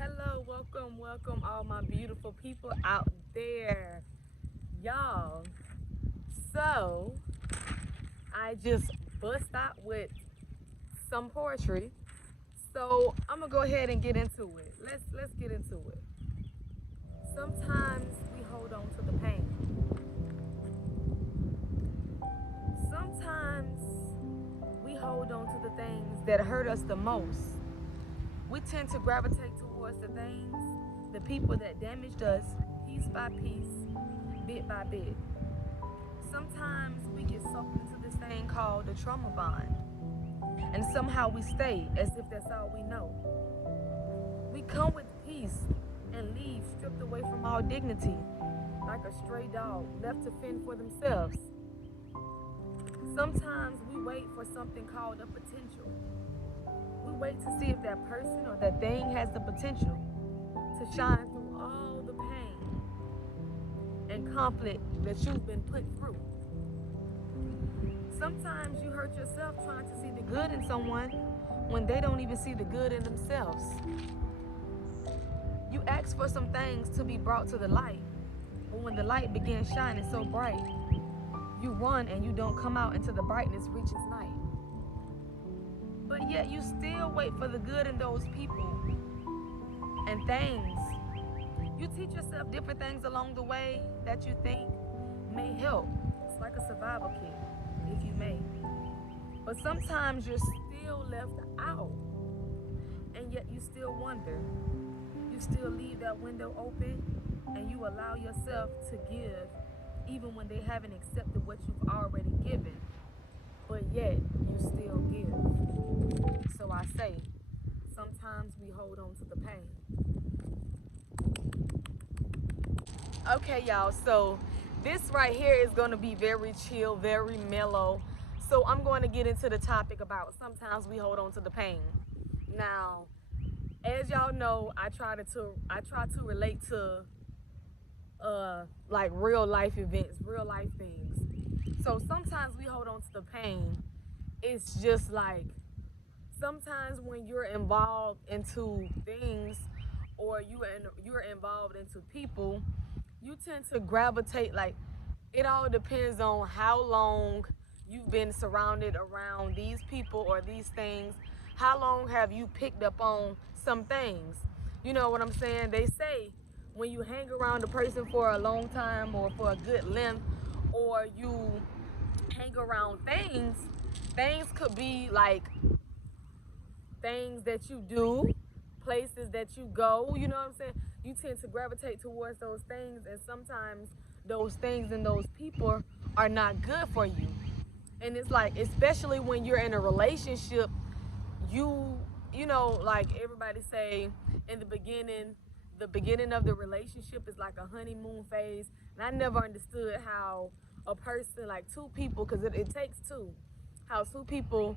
Hello, welcome all my beautiful people out there. Y'all, so I just bust out with some poetry. So I'm gonna go ahead and get into it. Let's get into it. Sometimes we hold on to the pain. Sometimes we hold on to the things that hurt us the most. We tend to gravitate towards the things, the people that damaged us piece by piece, bit by bit. Sometimes we get sucked into this thing called the trauma bond, and somehow we stay as if that's all we know. We come with peace and leave stripped away from all dignity, like a stray dog left to fend for themselves. Sometimes we wait for something called a potential. We wait to see if that person or that thing has the potential to shine through all the pain and conflict that you've been put through. Sometimes you hurt yourself trying to see the good in someone when they don't even see the good in themselves. You ask for some things to be brought to the light, but when the light begins shining so bright, you run and you don't come out until the brightness reaches night. But yet you still wait for the good in those people and things. You teach yourself different things along the way that you think may help. It's like a survival kit, if you may. But sometimes you're still left out, and yet you still wonder. You still leave that window open, and you allow yourself to give even when they haven't accepted what you've already given. But yet you still give. So I say, sometimes we hold on to the pain. Okay, y'all, so this right here is going to be very chill, very mellow. So I'm going to get into the topic about sometimes we hold on to the pain. Now, as y'all know, I try to relate to like real life events, real life things. So sometimes we hold on to the pain. It's just like sometimes when you're involved into things or you're involved into people, you tend to gravitate, like, it all depends on how long you've been surrounded around these people or these things. How long have you picked up on some things? You know what I'm saying? They say when you hang around a person for a long time or for a good length, or you hang around things, things could be like things that you do, places that you go, you know what I'm saying? You tend to gravitate towards those things, and sometimes those things and those people are not good for you. And it's like, especially when you're in a relationship, you you know, like everybody say, in the beginning of the relationship is like a honeymoon phase. And I never understood how a person, like two people, because it takes two, how two people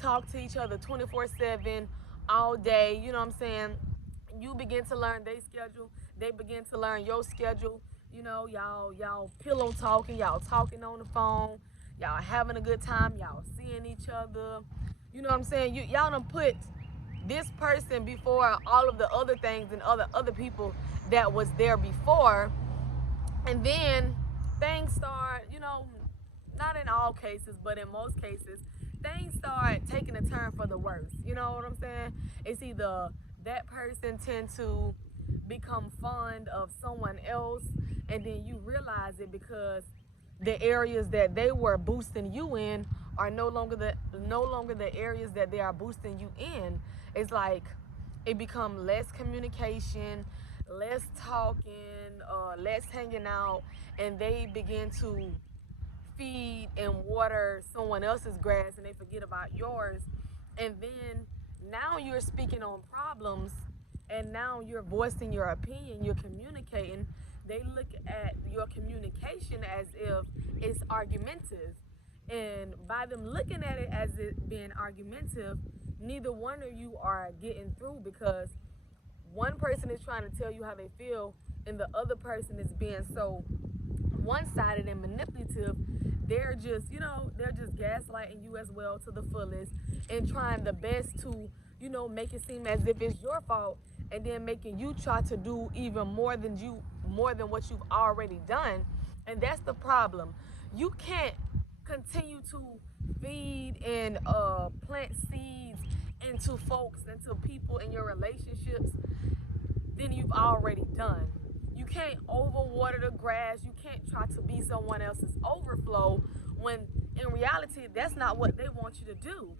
talk to each other 24/7 all day, you know what I'm saying? You begin to learn their schedule, they begin to learn your schedule. You know, y'all pillow talking, y'all talking on the phone, y'all having a good time, y'all seeing each other. You know what I'm saying? Y'all done put this person before all of the other things and other people that was there before. And then things start, you know, not in all cases, but in most cases, things start taking a turn for the worse. You know what I'm saying? It's either that person tend to become fond of someone else, and then you realize it because the areas that they were boosting you in are no longer the areas that they are boosting you in. It's like it become less communication, less talking, less hanging out, and they begin to feed and water someone else's grass and they forget about yours. And then now you're speaking on problems, and now you're voicing your opinion, you're communicating. They look at your communication as if it's argumentative. And by them looking at it as it being argumentative, neither one of you are getting through, because one person is trying to tell you how they feel and the other person is being so one-sided and manipulative. They're just gaslighting you as well to the fullest, and trying the best to make it seem as if it's your fault, and then making you try to do even more than what you've already done. And that's the problem. You can't continue to feed and plant seeds into folks, into people in your relationships than you've already done. You can't overwater the grass. You can't try to be someone else's overflow when in reality that's not what they want you to do.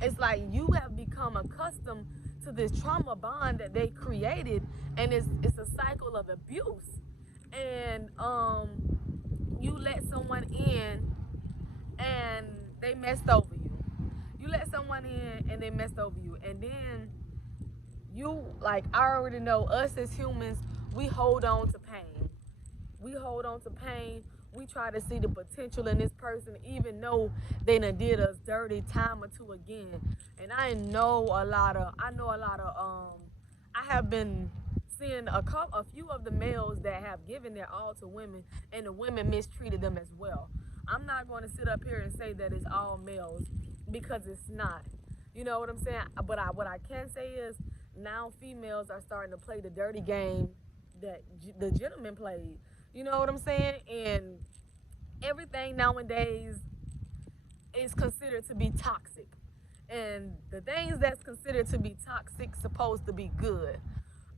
It's like you have become accustomed to this trauma bond that they created, and it's a cycle of abuse. And you let someone in and they messed over you. You let someone in and they messed over you, and then you, like, I already know us as humans, we hold on to pain. We hold on to pain. We try to see the potential in this person, even though they done did us dirty time or two again. And I know a lot of, I have been seeing a few of the males that have given their all to women, and the women mistreated them as well. I'm not going to sit up here and say that it's all males, because it's not. You know what I'm saying? But what I can say is now females are starting to play the dirty game that the gentleman played. You know what I'm saying? And everything nowadays is considered to be toxic. And the things that's considered to be toxic supposed to be good.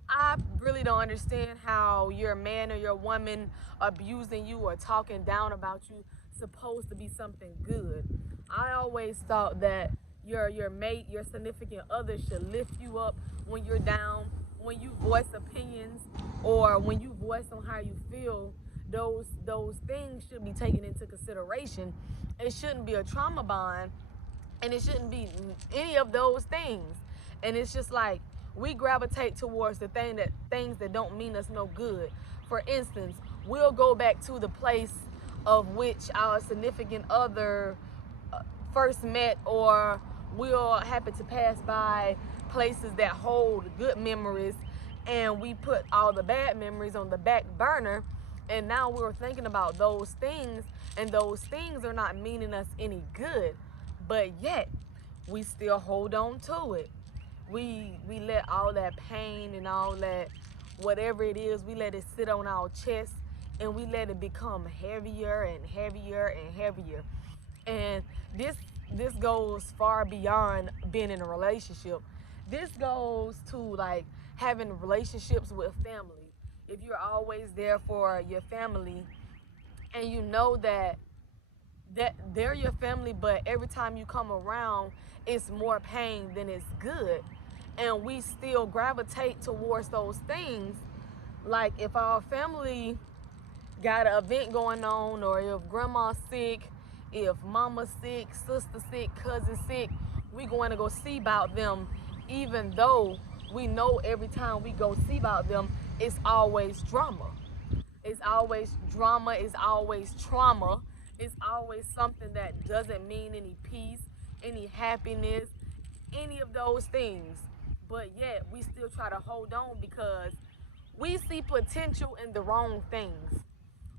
I really don't understand how your man or your woman abusing you or talking down about you supposed to be something good. I always thought that your mate, your significant other should lift you up when you're down, when you voice opinions, or when you voice on how you feel. Those things should be taken into consideration. It shouldn't be a trauma bond, and it shouldn't be any of those things. And it's just like we gravitate towards things that don't mean us no good. For instance, we'll go back to the place of which our significant other first met, or we'll happen to pass by places that hold good memories, and we put all the bad memories on the back burner, and now we're thinking about those things, and those things are not meaning us any good, but yet we still hold on to it. We let all that pain and all that whatever it is, we let it sit on our chest, and we let it become heavier and heavier and heavier. And this goes far beyond being in a relationship. This goes to like having relationships with family. If you're always there for your family, and you know that they're your family, but every time you come around, it's more pain than it's good. And we still gravitate towards those things. Like if our family got an event going on, or if grandma's sick, if mama's sick, sister sick, cousin sick, we going to go see about them, even though we know every time we go see about them, it's always drama. It's always drama, it's always trauma, it's always something that doesn't mean any peace, any happiness, any of those things. But yet we still try to hold on because we see potential in the wrong things.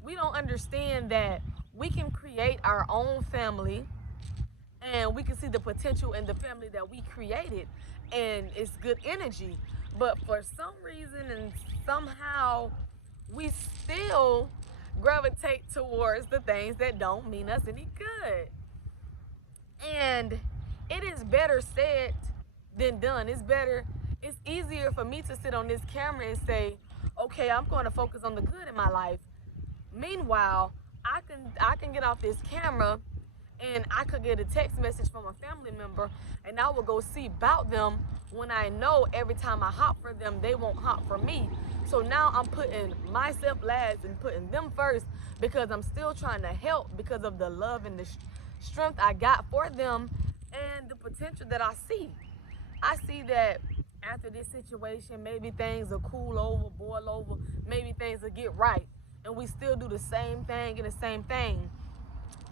We don't understand that we can create our own family, and we can see the potential in the family that we created, and it's good energy. But for some reason and somehow, we still gravitate towards the things that don't mean us any good. And it is better said than done. It's easier for me to sit on this camera and say, okay, I'm going to focus on the good in my life. Meanwhile, I can get off this camera, and I could get a text message from a family member, and I will go see about them when I know every time I hop for them, they won't hop for me. So now I'm putting myself last and putting them first, because I'm still trying to help because of the love and the strength I got for them, and the potential that I see. I see that after this situation, maybe things will cool over, boil over, maybe things will get right, and we still do the same thing and the same thing.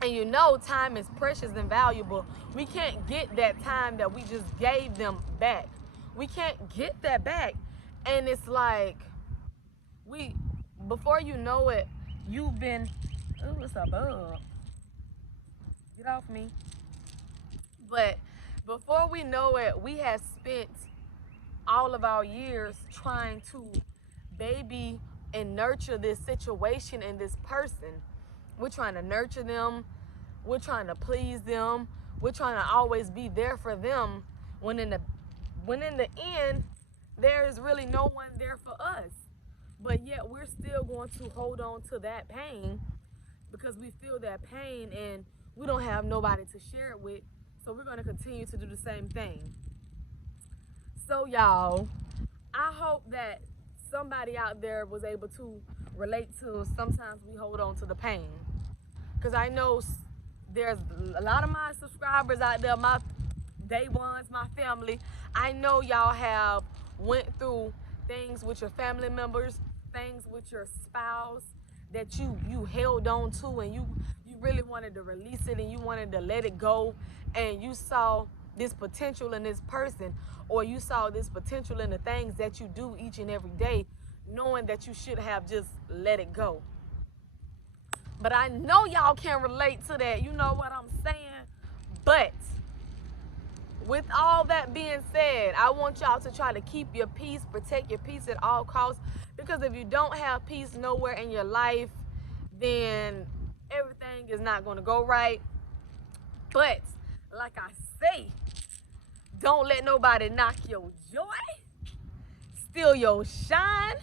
And you know, time is precious and valuable. We can't get that time that we just gave them back. We can't get that back. And it's like, before you know it, you've been, ooh, it's a bug. Get off me. But before we know it, we have spent all of our years trying to baby and nurture this situation and this person. We're trying to nurture them. We're trying to please them. We're trying to always be there for them when in the end there is really no one there for us. But yet we're still going to hold on to that pain because we feel that pain and we don't have nobody to share it with. So we're going to continue to do the same thing. So y'all, I hope that somebody out there was able to relate to sometimes we hold on to the pain. Because I know there's a lot of my subscribers out there, my day ones, my family. I know y'all have went through things with your family members, things with your spouse that you held on to, and you really wanted to release it and you wanted to let it go, and you saw this potential in this person, or you saw this potential in the things that you do each and every day, knowing that you should have just let it go. But I know y'all can relate to that, you know what I'm saying? But with all that being said, I want y'all to try to keep your peace, protect your peace at all costs, because if you don't have peace nowhere in your life, then everything is not going to go right. But like I say, don't let nobody knock your joy, steal your shine.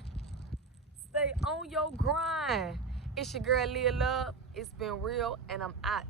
Stay on your grind. It's your girl Leah Love. It's been real, and I'm out.